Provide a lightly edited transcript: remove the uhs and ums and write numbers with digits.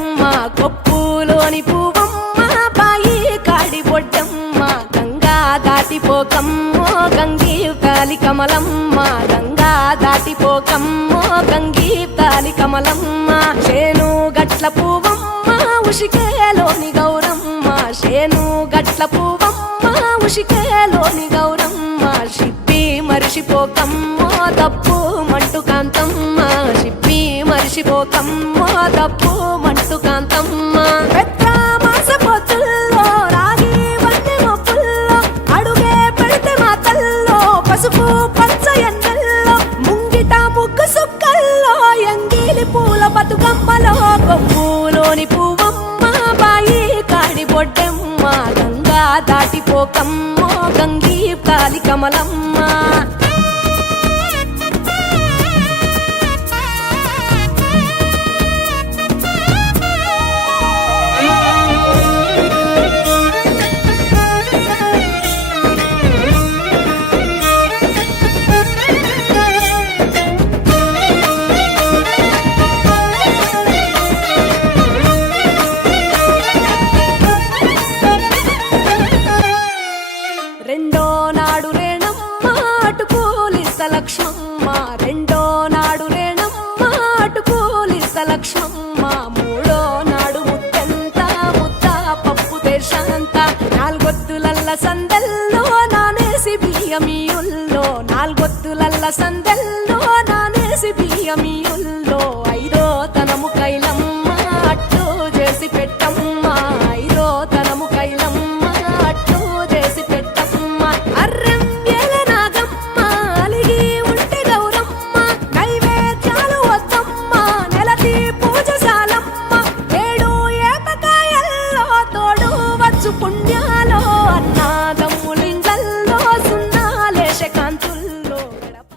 బొడ్డమ్మ కొప్పులోని పువ్వమ్మ బాయి కాడి బొడ్డమ్మ గంగా దాటిపోకమ్మో గంగీ తాలి కమలమ్మ గంగా దాటిపోకమ్మో గంగీ తాలి కమలమ్మ శేను గట్ల పువ్వమ్మ ఉషికేలోని గౌరమ్మ శేను గట్ల పువ్వమ్మ ఉషికేలోని గౌరమ్మ షిప్పి మరిషిపోకమ్మో తప్పు మంటు కాంతమ్మ షిప్పి మరిషిపోకమ్మో తప్పు మంటు కాంతమ్మ పెద్ద మాస పొత్తుల్లో రాగి వన్నె మొప్పుల్లో అడుగే పెడితే మాతల్లో పసుపు పచ్చ ఎండల్లో ముంగిట ముగ్గు సుక్కల్లో ఎంగిలి పూల బతుకమ్మలో కొమ్ములోని పువ్వమ్మ బాయి కాడి బొడ్డమ్మ గంగా దాటిపోకమ్మో గంగీ తాలి కమలమ్మ రెండో నాడు రేణమ్మ అటుకూలిస్త లక్ష్మమ్మ రెండో నాడు రేణమ్మ అటుకూలిస్త లక్ష్మమ్మ మూడో నాడు ముత్తెంత ముద్ద పప్పు దేశంత నాలుగొత్తులల్ల సందెల్లో నానేసి బియ్యమియుల్లో నాలుగొత్తులల్ల సందెల్లో నానేసి బియ్యమియుల్లో